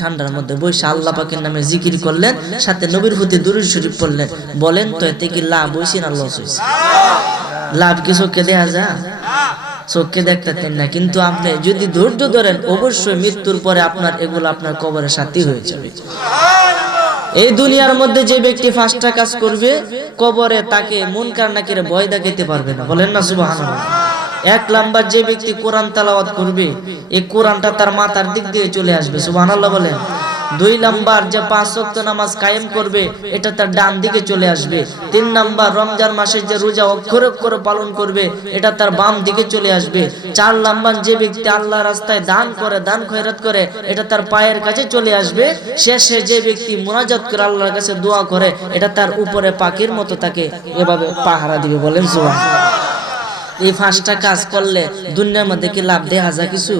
ঠান্ডার মধ্যে বসে আল্লাহ পাকের নামে জিকির করলেন, সাথে নবীর প্রতি দুরুদ শরীফ পড়লেন। বলেন, তো এতে কি লাভ? হয়েছে না, লস হয়েছে লাভ কি চোখে দেখা যায়? চোখে দেখতেন না। কিন্তু আপনি যদি ধৈর্য ধরেন, অবশ্যই মৃত্যুর পরে আপনার এগুলো আপনার কবরের সাথী হয়ে যাবে। এই দুনিয়ার মধ্যে যে ব্যক্তি পাঁচটা কাজ করবে, কবরে তাকে মন কার নাকিরে ভয় দেখাইতে পারবে না। বলেন না সুবাহ এক নাম্বার যে ব্যক্তি কোরআন তালাওয়াত করবে, এই কোরআনটা তার মাথার দিক দিয়ে চলে আসবে, সুবহানাল্লাহ বলেন। দুই নাম্বার যে পাঁচ ওয়াক্ত নামাজ কায়েম করবে, এটা তার ডান দিকে চলে আসবে। তিন নাম্বার রমজান মাসের যে রোজা অক্ষরে অক্ষরে পালন করবে, এটা তার বাম দিকে চলে আসবে। চার নাম্বার যে ব্যক্তি আল্লাহ রাস্তায় দান করে, দান খয়রাত করে, এটা তার পায়ের কাছে চলে আসবে। শেষে যে ব্যক্তি মোনাজাত করে আল্লাহর কাছে দোয়া করে, এটা তার উপরে পাখির মতো তাকে এভাবে পাহারা দিবে, বলেন সুবহানাল্লাহ। এই পাঁচটা কাজ করলে দুনিয়ার মধ্যে কি লাভ? দেখা যায় কিছু।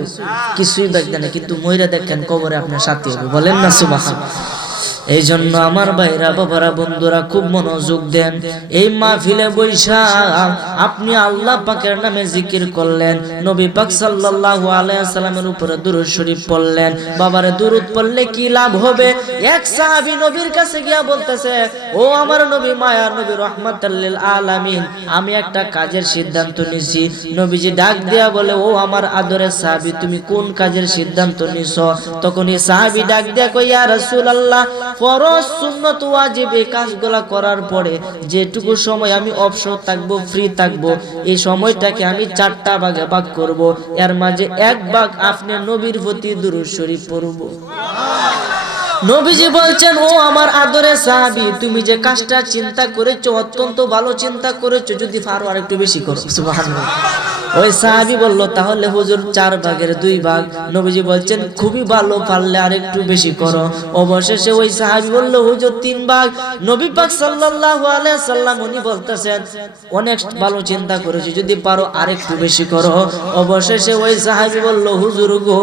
কিছুই দেখবে না কিন্তু ময়রা দেখেন কবরে আপনার সাথে হবে। বলেন না সুবাহ এই জন্য আমার ভাইরা, বাবারা, বন্ধুরা, খুব মনোযোগ দেন। এই মাহফিলে বৈশা আপনি আল্লাহ পাকের নামে জিকির করলেন, নবী পাক সাল্লাল্লাহু আলাইহি সাল্লামের উপরে দুরূদ শরীফ পড়লেন। বাবারে, দুরূদ পড়লে কি লাভ হবে? এক সাহাবী নবীর কাছে গিয়া বলতেছে, ও আমার নবী, মায়া নবী রহমাতাল্লিল আলামিন, আমি একটা কাজের সিদ্ধান্ত নিছি নবীজি ডাক দিয়া বলে, ও আমার আদরের সাহাবী, তুমি কোন কাজের সিদ্ধান্ত নিছো? তখন এই সাহাবী ডাক দিয়া কই ইয়া রাসূলুল্লাহ ফরজ, সুন্নত, ওয়াজিব এই কাজগুলা করার পরে যেটুকু সময় আমি অবসর থাকব ফ্রি থাকব, এই সময়টাকে আমি চারটা ভাগে ভাগ করব। এর মাঝে এক ভাগ আপনি নবীর প্রতি দুরুদ শরীফ পড়ব। নবীজি বলছেন, ও আমার আদরে সাহাবি, তুমি যে কাজটা চিন্তা করেছ, অত্যন্ত ভালো চিন্তা করেছ, যদি পারো আর একটু বেশি করো। ওই সাহাবি বলল, তাহলে হুজুর চার ভাগের দুই ভাগ। নবীজি বলছেন, খুবই ভালো, পারলে আর একটু বেশি করো। অবশেষে ওই সাহাবি বলল, হুজুর, তিন ভাগ। নবী পাক সাল্লাল্লাহু আলাইহি সাল্লাম উনি বলতেছেন, অনেক ভালো চিন্তা করেছি, যদি পারো আর একটু বেশি করো। অবশেষে ওই সাহাবি বলল, হুজুর গো,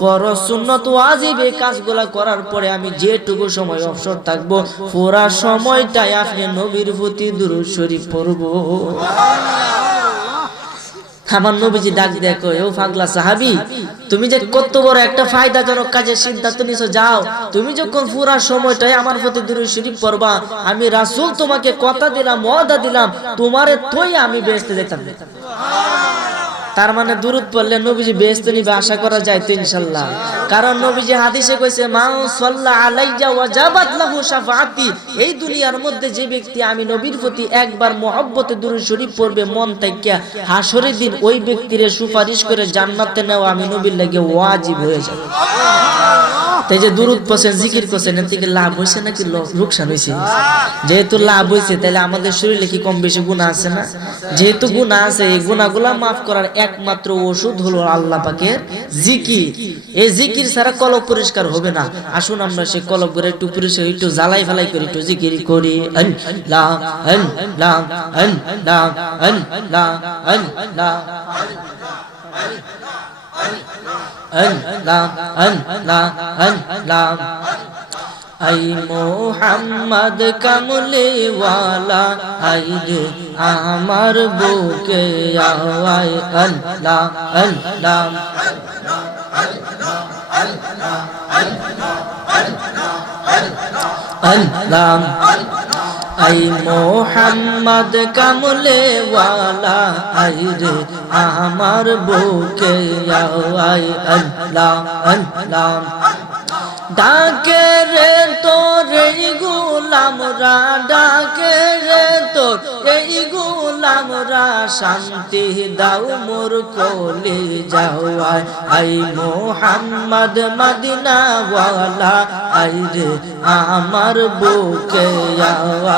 ফরজ সুন্নত ওয়াজিব এই কাজগুলা করার পরে আমি যেটুকু সময় অবসর থাকব, পুরা সময়টাই আপনি নবীর প্রতি দুরূদ শরীফ পড়ব। আমার নবীজি ডাক দেখো ও পাগলা সাহাবি, তুমি যে কত বড় একটা ফায়দাজনক কাজের সিদ্ধান্ত নিছো, যাও, তুমি যখন পুরা সময়টাই আমার প্রতি দূরে শরীফ পড়বা, আমি রাসূল তোমাকে কথা দিলাম, ওয়াদা দিলাম, তোমারে তোই আমি বেহেশতে যেতাম। তার মানে দূরত পড়লে নবীজি বেস্তনি নিবে, আশা করা যায় তো ইনশাল্লাহ। কারণ নবীজি হাদিসে কইছে মাউ সাল্লা আলাইয়া ওয়াজাবাত লাহু শাফাআতি এই দুনিয়ার মধ্যে যে ব্যক্তি আমি নবীর প্রতি একবার মহব্বতে দূরত শরীফ পড়বে, মন থেকে হাসরের দিন ওই ব্যক্তিরে সুপারিশ করে জান্নাতে নেওয়া আমি নবীর লাগে ওয়াজিব হয়ে যাবে। তাই যে দুরুদ পড়ছেন জিকির করছেন এর থেকে লাভ হয়েছে নাকি লোকসান হয়েছে যেহেতু লাভ হয়েছে তাহলে আমাদের শরীরে কি কম বেশি গুণা আছে না যেহেতু গুণা আছে এই গুণাগুলা মাফ করার একমাত্র ওষুধ হলো আল্লাহ পাকের জিকির এই জিকির ছাড়া কলব পরিষ্কার হবে না আসুন আমরা সেই কলব করে একটু পরিষ্কার একটু জ্বালাই ফেলাই করি একটু জিকির করি Allah Allah Allah Allah Allah Allah Allah ân, lam ân lam ân, lam. আই মোহাম্মদ কামলিওয়ালা আই রে আমার বুকে আওয়াই আল্লাহ আল্লাহ আল্লাহ আল্লাহ আল্লাহ আই মোহাম্মদ কামলে ওয়ালা আই রে আমার বুকে আই আল্লাহ আল্লাহ। ডাকে রে তোরে এই গুলামরা ডাকে রে তোর। এই গুলামরা শান্তি দাও মোর কোলে যাও আই মোহাম্মদ মদিনা ওয়ালা আই রে আমার বুকে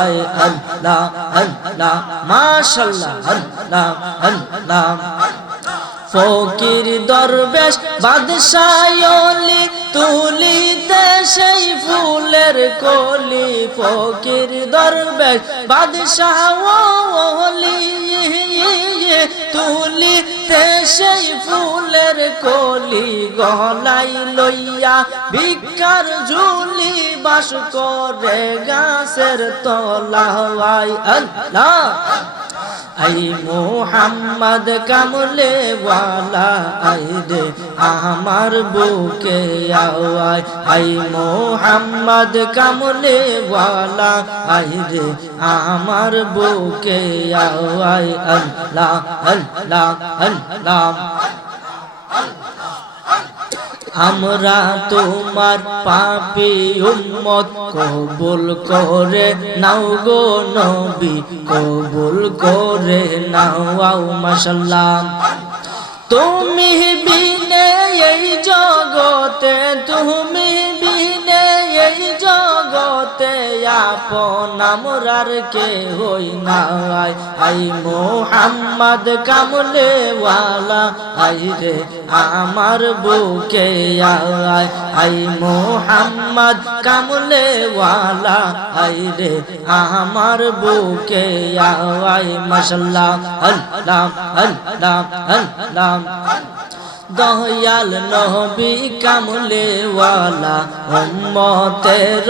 আয় আল্লাহ আল্লাহ, মাশাল্লাহ, আল্লাহ আল্লাহ। ফকির দরবেশ বাদশায়লি তুলিতে সেই ফুলের কলি। ফকির দরবেশ বাদশাহলি তুলিতে সেই ফুলের কলি। গলাই লইয়া ভিক্ষার ঝুলি বাস করে গাছের তলাওয়াই আল্লাহ আই মোহাম্মদ কামলে ওয়ালা, আই দে আমার বুকে আও আই মোহাম্মদ কামলে ওয়ালা, আই রে আমার বুকে আওয়াই আল্লাহ আল্লাহ আল্লাহ। আমরা তোমার পাপি উম্মত কবুল করে নাও গো নবী, কবুল করে নাও, আও মাশাল্লাহ তুমি বিনে এই জগতে, তুমি বিনে এই জগতে আপন আমরার কে হই না আই মোহাম্মদ কামলে আই রে আমার বুকে আয় আই মোহাম্মদ কামলে আই রে আমার বুকে আয় মাশাল্লাহ, আল্লাহ আল্লাহ আল্লাহ। দয়াল নবী কামলে ওয়ালা উম্মতের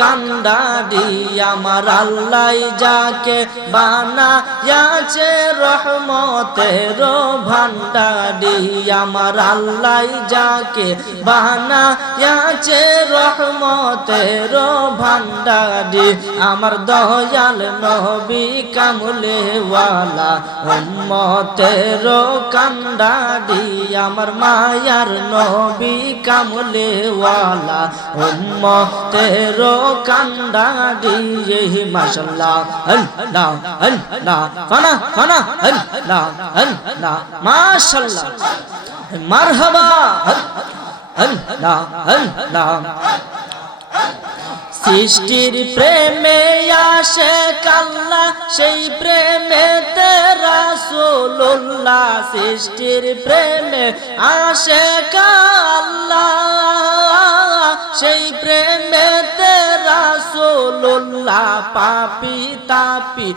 কান্ডারি আমার আল্লাহ যাকে বানায়াছে রহমতের ভান্ডারি, আমার আল্লাহ যাকে বানায়াছে রহমতের ভান্ডারি, আমার দয়াল নবী কামলে ওয়ালা উম্মতের কান্ডারি আমার মায়ার নবী কামলে ওয়ালা উম্মতের কান্ডারি মাশাল্লাহ আল্লাহ আল্লাহ, ফানা ফানা, আল্লাহ আল্লাহ মাশাল্লাহ মারহাবা আল্লাহ আল্লাহ সৃষ্টির প্রেমে আসে কাল্লা সেই প্রেমে তেরা সোল্লাহ সৃষ্টির প্রেমে আসে কাল্লা সেই প্রেমে তেরা সোল্লাহ পাপি তাপি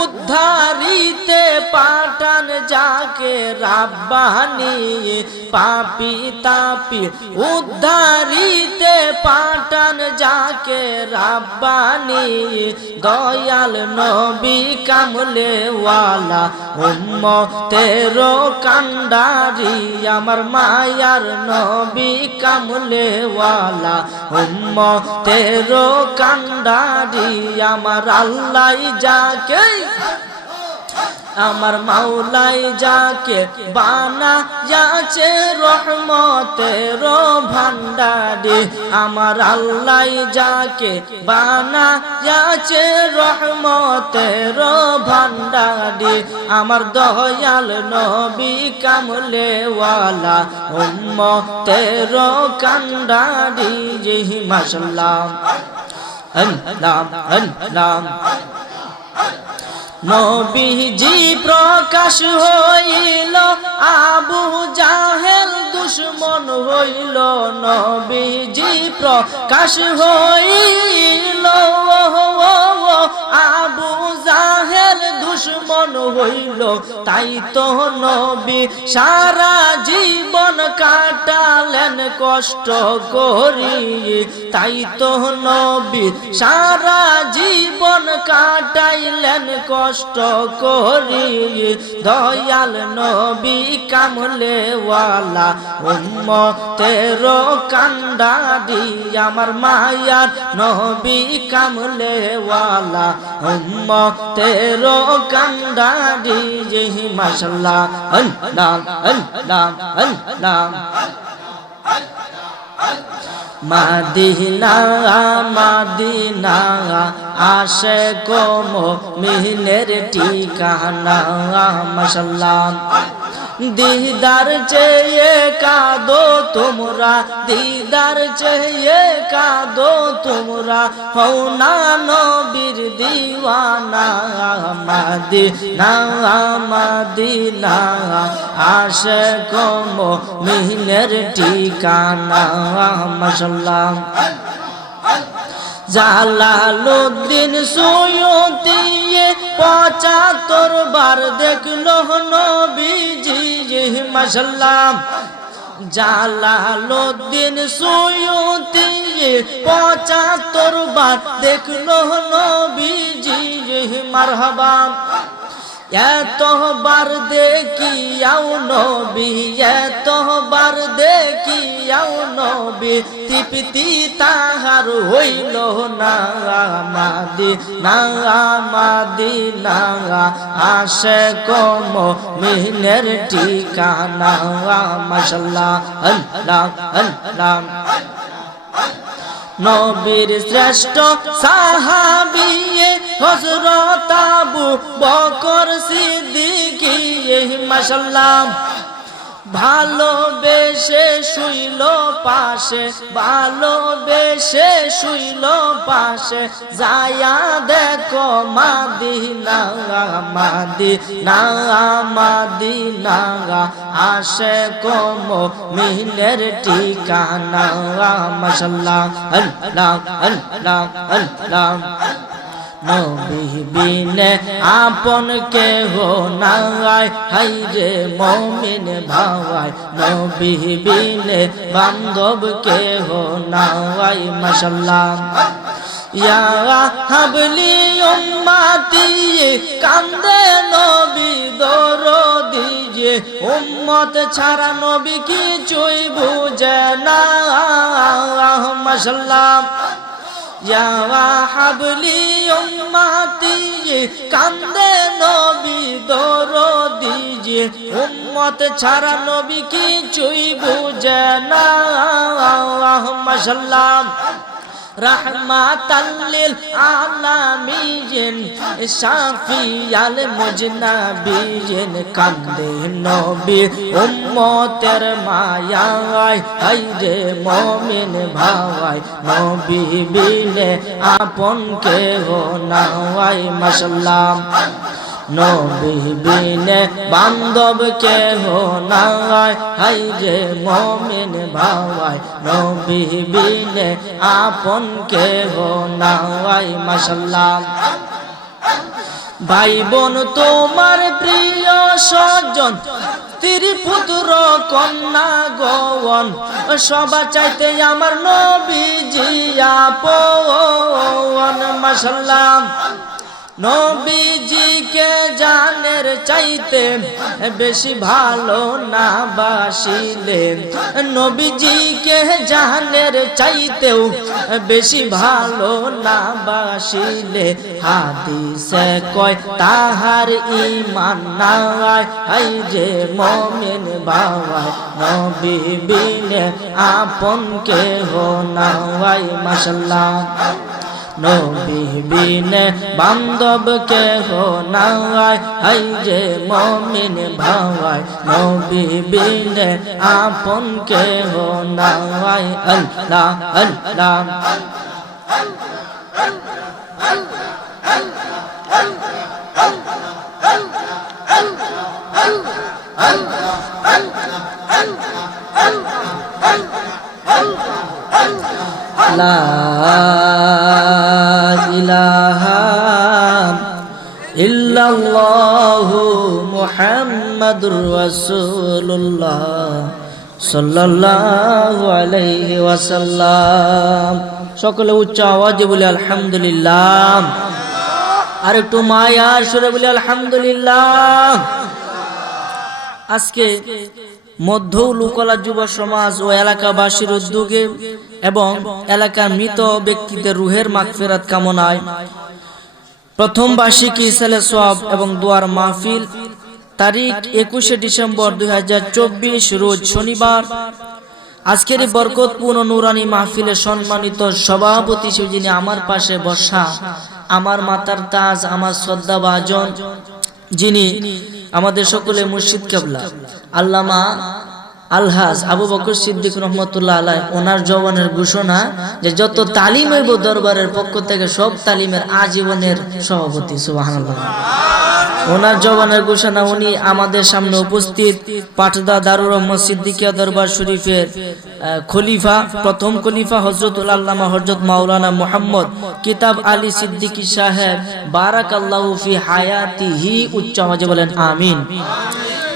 উদ্ধারিতে পাঠান যাকে রাব্বানি। পাপি তাপি উদ্ধারিতে পাঠান যাকে রাব্বানি। দয়াল নবী কামলে ওয়ালা উম্মতেরো কান্ডারি, আমার মায়ার নবী কামলে ওয়ালা উম্মতেরো কান্ডারি আমার আল্লাহ যাকে, আমার মাওলাই যাকে বানা যাচ্ছে রহমতের ভান্ডারি আমার আল্লাহ যাকে বানা যাচ্ছে রহমতের ভান্ডারি আমার দয়াল নবী কামলে ওয়ালা উম্মতের কান্ডারি জিহি আল্লাহ আল্লাহ নবীজি প্রকাশ হইল আবু জাহেল দুশ্মন হইল। নবীজি প্রকাশ হইল আবু জাহেল দুশ্মন হইল, তাই তো নবী সারা জীবন কাটালেন কষ্ট করি তাই তো নবী সারা জীবন কাটাইলেন কষ্ট করি দয়াল নবী কামলে ওয়ালা উম্মতের কান্ডারি আমার মায়ার নবী কামলে ওয়ালা উম্মতের কান্ডারি যেহি মাশাল্লাহ আল্লাহ আল্লাহ আল্লাহ। মাদিনা মাদিনা আসে কম মিহিনের ঠিকানা মশাল্লাহ। দিদার চেয়ে কাদো তোমরা, দিদার চেয়ে কাদো তোমরা। হও না নবীর দিওয়ানা, মাদিনা মাদিনা। আসে কম মিহিনের ঠিকানা, মশাল্লাহ। জালালুদ্দিন সুয়ুতিয়ে পঁচাত্তর বার দেখল নবীজি মাসাল্লাম জালালুদ্দিন সুয়ুতি পঁচাত্তর বার দেখল নবীজি মারহাবা। এতবার দেখিয়াও নবী, এতবার দেখিয়াও নবী, তৃপ্তি তাহার হইল না মাদি না মাদি না আসে কম মিনের ঠিকানা, মাশাল্লাহ আল্লাহ আল্লাহ। নবীর শ্রেষ্ঠ সাহাবিয়ে হজরত আবু বকর সিদ্দিকী মাশাল্লাহ ভালোবেসে শুইল পাশে, ভালোবেসে শুইল পাশে। যায়া দেখো মাদিনা মাদিনা মাদিনা আসে কম মিনের ঠিকানা। মাশাল্লাহ আল্লাহ আল্লাহ আল্লাহ। নবী আপন কে হো নাই। হাই রে মমিন ভাই নবী বিনে বান্ধব কে হো নাই। মাশাল্লাহ ইয়া হাবলি উম্মতি, কান্দে নবী দরদি যে, উম্মত ছাড়া নবী কিছুই বুঝে না। মাশাল্লাহ ইয়া হাবলি উম্মতি কান্দে নবী দরদি যে উম্মত ছাড়া নবী কিছুই বুঝে না। মাশাল্লাহ রহমাতাল্লিল আলামিন, শাফিয়াল মুজনাবিন কান্দে নবী উম্মতের মায়ায় হাই রে মমিন ভাই নবী বিনে আপন কে হো নাই মাশাল্লাহ। নবী বিনে বান্ধব হো নাই। হাই রে মমিন ভাই নবী বিনে আপন কে হো নাই। মাশাল্লাহ। ভাই বোন তোমার প্রিয় সজন স্ত্রী পুত্র কন্যা গৌন সবা চাইতে আমার নবী জিয়া আপন। মাশাল্লাহ। নবীজিকে জানের চাইতে বেশি ভালো না বাসিলে নবীজিকে জানের চাইতেও বেশি ভালো না বাসিলে হাদিসে কয়, তাহার ইমান নাই, হাই যে মমিন বাবাই, নবী বিনে আপন কে হো নাই মাসাল্লাহ নবী বিনে বান্ধব কে হো নাই, হাই যে মমিন ভাই নবী বিনে আপন কে হো নাই। আল্লাহ আল্লাহ। লা সকলে উচ্চ আওয়াজে বলে আলহামদুলিল্লাহ। আর একটু মায়ার সুরে বলে আলহামদুলিল্লাহ। আজকে মধ্য লুকলা যুব সমাজ ও এলাকাবাসীর উদ্যোগে এবং এলাকার মৃত ব্যক্তিদের রুহের মাগফিরাত কামনায় প্রথম বার্ষিকী ইসালে সব এবং দুয়ার মাহফিল তারিখ একুশে ডিসেম্বর দুই হাজার চব্বিশ রোজ শনিবার। আজকের এই বরকতপূর্ণ নুরানি মাহফিলে সম্মানিত সভাপতি যিনি আমার পাশে বসা, আমার মাতার তাজ, আমার শ্রদ্ধা ভাজন যিনি আমাদের সকলে মুর্শিদ কেবলা আল্লামা আলহাজ আবু বকর সিদ্দিক রহমতুল্লাহ আলাই ওনার জবানের ঘোষণা যে যত তালিম হইব দরবারের পক্ষ থেকে সব তালিমের আজীবনের সভাপতি, সুবহানাল্লাহ। ওনার জবানের ঘোষণা, উনি আমাদের সামনে উপস্থিত পাটদা দারুর রহমদ সিদ্দিকিয়া দরবার শরীফের খলিফা, প্রথম খলিফা হজরতুল আল্লামা হজরত মাওলানা মোহাম্মদ কিতাব আলী সিদ্দিকী সাহেব বারাক আল্লাহ ফি হায়াতি হি উচ্চ আওয়াজে বলেন, আমিন।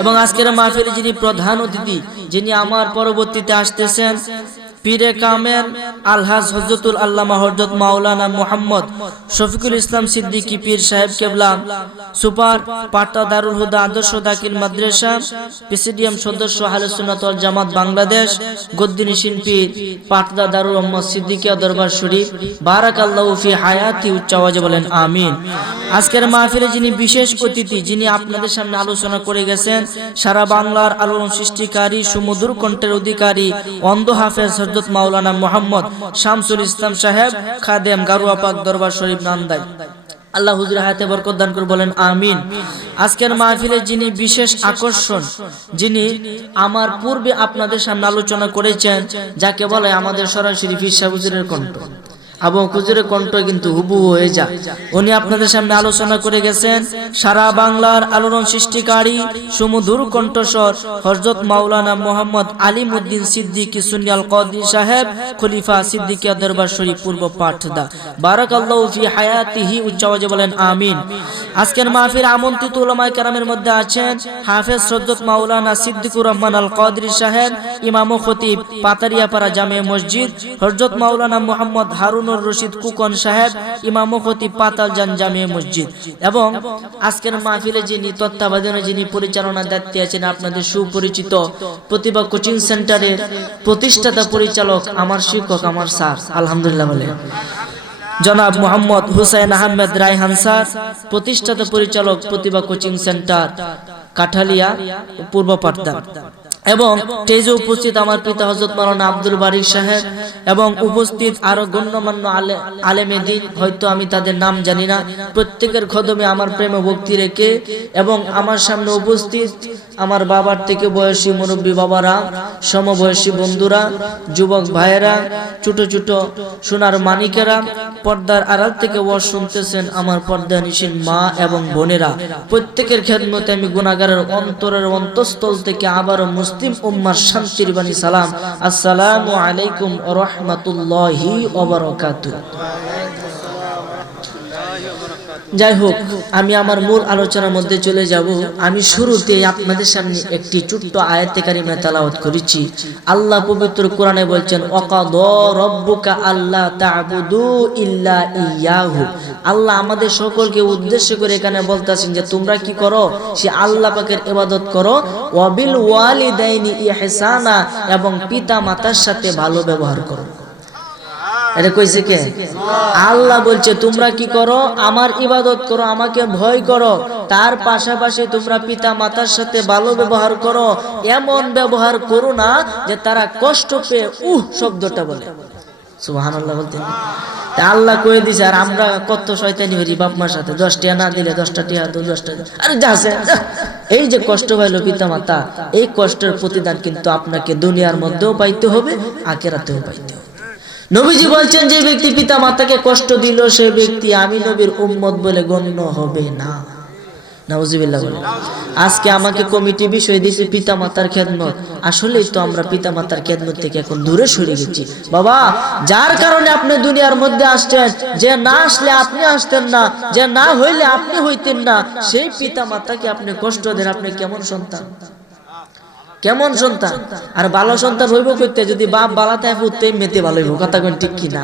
এবং আজকের মাহফিলে যিনি প্রধান অতিথি যিনি আমার পরবর্তীতে আসতেছেন পীরে কামেল আলহাজ হজরতুল আল্লামা হজরত মাওলানা মোহাম্মদ শফিকুল ইসলাম সিদ্দিকী পীর সাহেব কেবলা, সুপার পাট্টা দারুল হুদা আদর্শ দাকিল মাদ্রাসা, প্রেসিডিয়াম সদস্য হালুসুন্নাত ওয়াল জামাত বাংলাদেশ, গদ্দিনী শিল্পী পাটদা দারুল মোহাম্মদ সিদ্দিকিয়া দরবার শরীফ বারাক আল্লাহ ফি হায়াতি উচ্চ আওয়াজে বলেন, আমিন। আজকের মাহফিলে যিনি বিশেষ অতিথি, যিনি আপনাদের সামনে আলোচনা করে গেছেন, সারা বাংলার আলোড়ন সৃষ্টিকারী, সুমধুর কণ্ঠের অধিকারী, অন্ধ হাফেজ হজরত মাওলানা মোহাম্মদ শামসুল ইসলাম সাহেব, খাদেম গারুয়া পাক দরবার শরীফ নান্দাই। আল্লাহ হুজুর হাতে বরকত দান করে বলেন, আমিন। আজকের মাহফিলে যিনি বিশেষ আকর্ষণ, যিনি আমার পূর্বে আপনাদের সামনে আলোচনা করেছেন, যাকে বলে আমাদের সরাসরি ফিরসা হুজুরের কণ্ঠ। এবং হুজুরের কণ্ঠ কিন্তু হুবু হয়ে যায় উনি আপনাদের সামনে আলোচনা করে গেছেন, সারা বাংলার আলোড়ন সৃষ্টিকারী সুমধুর কণ্ঠস্বর হজরত মাওলানা মোহাম্মদ আলিমুদ্দিন সিদ্দিকী সুনিয়াল কদি সাহেব, খলিফা সিদ্দিকিয়া দরবার শরীফ পূর্ব পাঠদা। বারাকাল্লাহু ফি হায়াতিহি, উচ্চ আওয়াজে বলেন, আমিন। আজকের মাহফিল আমন্ত্রিত উলামায়ে কেরামের মধ্যে আছেন হাফেজ হজরত মাওলানা সিদ্দিকুর রহমান আল কদরি সাহেব, ইমাম খতিব, পাতারিয়াপাড়া জামে মসজিদ হজরত মাওলানা মোহাম্মদ হারুনুর রশিদ কুকন সাহেব ইমাম খতিব পাতালজান জামে মসজিদ। এবং আজকের মাহফিলে যিনি তত্ত্বাবধানে যিনি পরিচালনা দায়িত্বে আছেন আপনাদের সুপরিচিত প্রতিভা কোচিং সেন্টারের প্রতিষ্ঠাতা পরিচালক আমার শিক্ষক আমার স্যার। আলহামদুলিল্লাহ বলে। জনাব মোহাম্মদ হুসাইন আহমেদ রায়হান স্যার প্রতিষ্ঠাতা পরিচালক প্রতিভা কোচিং সেন্টার কাঠালিয়া পূর্ব পাটদা এবং স্টেজে উপস্থিত আমার পিতা হজরত মারানা আব্দুল বারিক সাহেব এবং উপস্থিত আরও গণ্যমান্য আলে, আলেমে দিন, হয়তো আমি তাদের নাম জানি না। প্রত্যেকের খদমে আমার প্রেম ভক্তি রেখে এবং আমার সামনে উপস্থিত আমার বাবার থেকে বয়সী মুরব্বী বাবারা, সমবয়সী বন্ধুরা, যুবক ভাইয়েরা, ছোট ছোট সোনার মানিকেরা, পর্দার আড়াল থেকে ওয়াজ শুনতেছেন আমার পর্দা নিশীন মা এবং বোনেরা। প্রত্যেকের খেদমতে আমি গুণাগারের অন্তরের অন্তঃস্থল থেকে আবারও মুসলিম উম্মার শান্তির বাণী সালাম। আসসালামু আলাইকুম রহমতুল্লাহি ওবরকাতু যাই হোক আমি আমার মূল আলোচনার মধ্যে চলে যাব। আমি শুরুতে আপনাদের সামনে একটি ছোট্ট আয়াতে কারিমা করেছি। আল্লাহ পবিত্র কোরআনে বলছেন অকাদ রব্বুকা আল্লাহ তা'বুদু ইল্লা ইয়াহু। আল্লাহ আমাদের সকলকে উদ্দেশ্য করে এখানে বলতেছেন যে, তোমরা কি করো? সে আল্লাহ পাকের ইবাদত করো। ওয়াবিল ওয়ালিদাইনি ইহসানা এবং পিতা মাতার সাথে ভালো ব্যবহার করো। এটা কইছে কে? আল্লাহ বলছে, তোমরা কি করো? আমার ইবাদত করো, আমাকে ভয় করো। তার পাশাপাশি তোমরা পিতা মাতার সাথে ভালো ব্যবহার করো। এমন ব্যবহার করো না যে তারা কষ্ট পেয়ে উহ শব্দটা বলে। সুবহানাল্লাহ বলতেন আল্লাহ কয়ে দিছে, আর আমরা কত শয়তানি হরি বাপ মার সাথে? দশ টিয়া না দিলে দশটা টিয়া তো দশটা আরে যাচ্ছে এই যে কষ্ট পাইলো পিতা মাতা এই কষ্টের প্রতিদান কিন্তু আপনাকে দুনিয়ার মধ্যেও পাইতে হবে আকেরাতেও পাইতে হবে। নবীজি বলছেন, যে ব্যক্তি পিতা মাতাকে কষ্ট দিল, সে ব্যক্তি আমি নবীর উম্মত বলে গণ্য হবে না। আজকে আমাকে কমিটি বিষয় দিয়েছে পিতা মাতার খেদমত। আসলেই তো আমরা পিতা মাতার খেদমত থেকে এখন দূরে সরে গেছি। বাবা, যার কারণে আপনি দুনিয়ার মধ্যে আসছেন, যে না আসলে আপনি আসতেন না, যে না হইলে আপনি হইতেন না, সেই পিতা মাতাকে আপনি কষ্ট দেন, আপনি কেমন সন্তান? কেমন সন্তান? আর ভালো সন্তান হইব করতে যদি বাপ বালাতে পুততে মেতে ভালো হইব, কথা কোন ঠিক কিনা?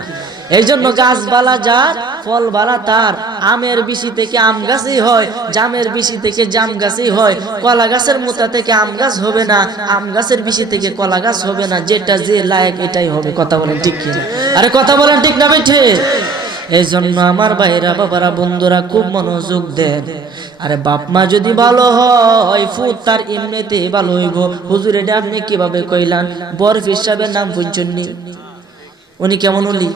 এই জন্য গাছ বালা যার ফল বালা তার, আমের বিশি থেকে আম গাছই হয়, জামের বিশি থেকে জাম গাছই হয়, কলা গাছের মোতা থেকে আম গাছ হবে না, আম গাছের বিশি থেকে কলা গাছ হবে না, যেটা যে লায়ক এটাই হবে, কথা বলেন ঠিক কিনা? আরে কথা বলেন ঠিক না বেঠে? এই জন্য আমার ভাইরা, বাবারা, বন্ধুরা খুব মনোযোগ দেন। আরে বাপ মা যদি ভালো হয় ফুট তার এমনিতে ভালো হইব। হুজুর, এটা আপনি কীভাবে কইলান? বরফ হিসাবের নাম বুঝছেননি উনি কেমন অলি?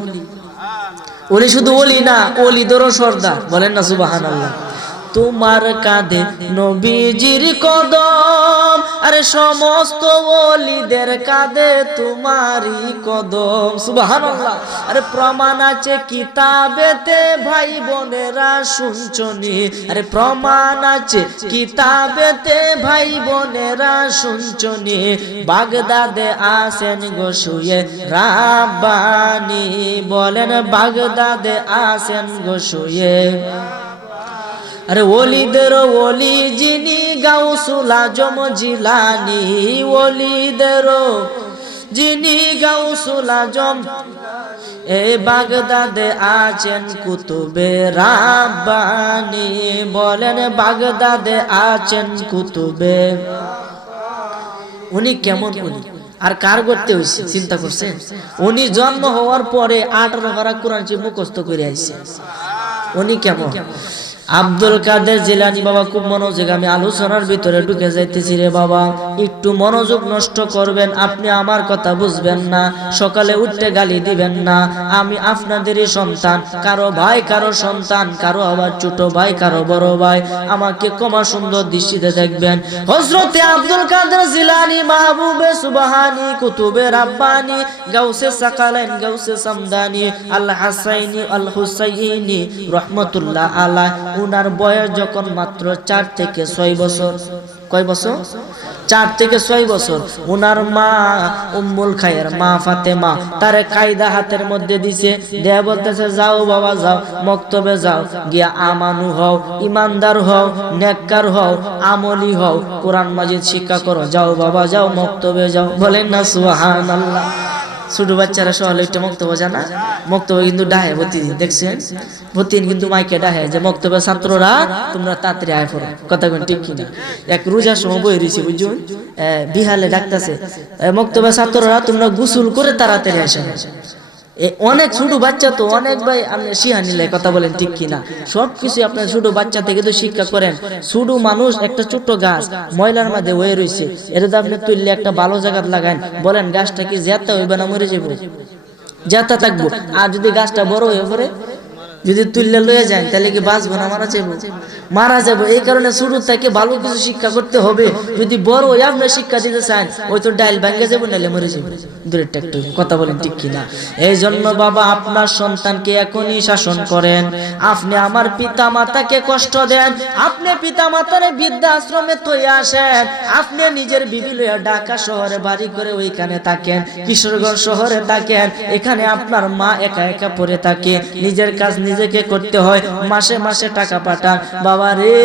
উনি শুধু ওলি না, অলি দরো সর্দার। বলেন না সুবাহান আল্লাহ তোমার কাঁধে নবীজির কদম, আরে সমস্ত ওলিদের কাঁধে তোমারই কদম। সুবহানাল্লাহ। আরে প্রমাণ আছে কিতাবেতে, ভাই বোনেরা শুনছনি? আরে প্রমাণ আছে কিতাবেতে, ভাই বোনেরা শুনছনি? বাগদাদে আসেন গো শুয়ে রাব্বানি। বলেন, বাগদাদে আসেন গো শুয়ে আরে ওলি ওলিদের ওলি যিনি গাউসুল আজম জিলানি, ওলিদের যিনি গাউসুল আজম। এই বাগদাদে আছেন কুতুবে রাব্বানি, বলেন বাগদাদে আছেন কুতুবে। উনি কেমন উনি? আর কার করতে হয়েছে চিন্তা করছেন? উনি জন্ম হওয়ার পরে আঠারো পারা কোরআন মুখস্থ করে আইছে। উনি কেমন? আব্দুল কাদের জিলানি বাবা, খুব মনোযোগ, আমি আলোচনার ভিতরে ঢুকে যাইতেছি রে বাবা। একটু মনোযোগ নষ্ট করবেন, আপনি আমার কথা বুঝবেন না, সকালে উঠতে গালি দিবেন না। আমি আপনাদেরই সন্তান, কারও ভাই, কারও সন্তান, কারও আবার ছোট ভাই, কারও বড় ভাই। আমাকে কমা সুন্দর দৃষ্টিতে দেখবেন। হজরতে আব্দুল কাদের জিলানি মাহবুবে সুবাহানি, কুতুবে রাব্বানি, গাউসে সাকালাইন, গাউসে সামদানি, আল হাসাইনি, আল হুসাইনি, রহমতুল্লাহ আলাহ উনার বয়স যখন মাত্র চার থেকে ছয় বছর। কয় বছর? চার থেকে ছয় বছর। উনার মা উম্মুল খায়ের মা ফাতেমা তার কায়দা হাতের মধ্যে দিছে। দেয়া বলতেছে, যাও বাবা, যাও, মক্তবে যাও। গিয়া আমানু হও, ইমানদার হও, নেককার হও, আমলি হও। কোরআন মাজিদ শিক্ষা করো, যাও বাবা, যাও, মক্তবে যাও। বলেন না, সুবহানাল্লাহ। ছোট বাচ্চারা সকালে একটা মক্তব্য জানা। মক্তব্য কিন্তু ডাহে প্রতিদিন দেখছেন? প্রতিদিন কিন্তু মাইকে ডাহে, যে মক্তব্য, ছাত্ররা, তোমরা তাড়াতাড়ি আয় পড়ো। কথা কোন ঠিক কিনা? এক রোজার সময় বই রয়েছে বুঝুন বিহালে ডাকতেছে মক্তব্য, ছাত্ররা, তোমরা গুসুল করে তাড়াতাড়ি আসে। অনেক ছোট বাচ্চা তো, অনেক ভাই আপনি শিহা নিলে কথা বলেন ঠিক কিনা? সব কিছু আপনার ছোট বাচ্চা থেকে তো শিক্ষা করেন। ছোট মানুষ একটা ছোট্ট গাছ ময়লার মাঝে হয়ে রয়েছে এটা তো আপনি তুললে একটা ভালো জায়গা লাগান। বলেন গাছটা কি জেতা হইবে না মরে যাব জেতা থাকব। আর যদি গাছটা বড় হয়ে পড়ে যদি তুললে লয়ে যান তাহলে কি বাঁচবো না মারা যাব? মারা যাব। এই কারণে শুরু থেকে ভালো কিছু শিক্ষা করতে হবে। যদি বড় আপনি শিক্ষা দিতে চান, ওই তো ডাইল ভাঙ্গে যাব, নাহলে মরে যাব। দূরের একটু কথা বলেন ঠিক কিনা এই জন্য বাবা, আপনার সন্তানকে এখনই শাসন করেন। আপনি আমার পিতা মাতাকে কষ্ট দেন। আপনি পিতা মাতার বৃদ্ধাশ্রমে তৈ আসেন। আপনি নিজের বিবি ঢাকা শহরে বাড়ি করে ওইখানে থাকেন, কিশোরগঞ্জ শহরে থাকেন। এখানে আপনার মা একা একা পড়ে থাকে। নিজের কাজ নিজেকে করতে হয়। মাসে মাসে টাকা পাঠান। বাবা রে,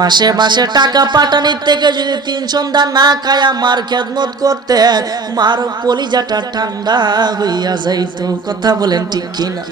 মাসে মাসে টাকা পাঠানির থেকে যদি তিন সন্ধ্যা না খায়া মার খেদমত করতেন, মার কলিজাটা ঠান্ডা হইয়া যাইতো। কথা বলেন ঠিক কিনা?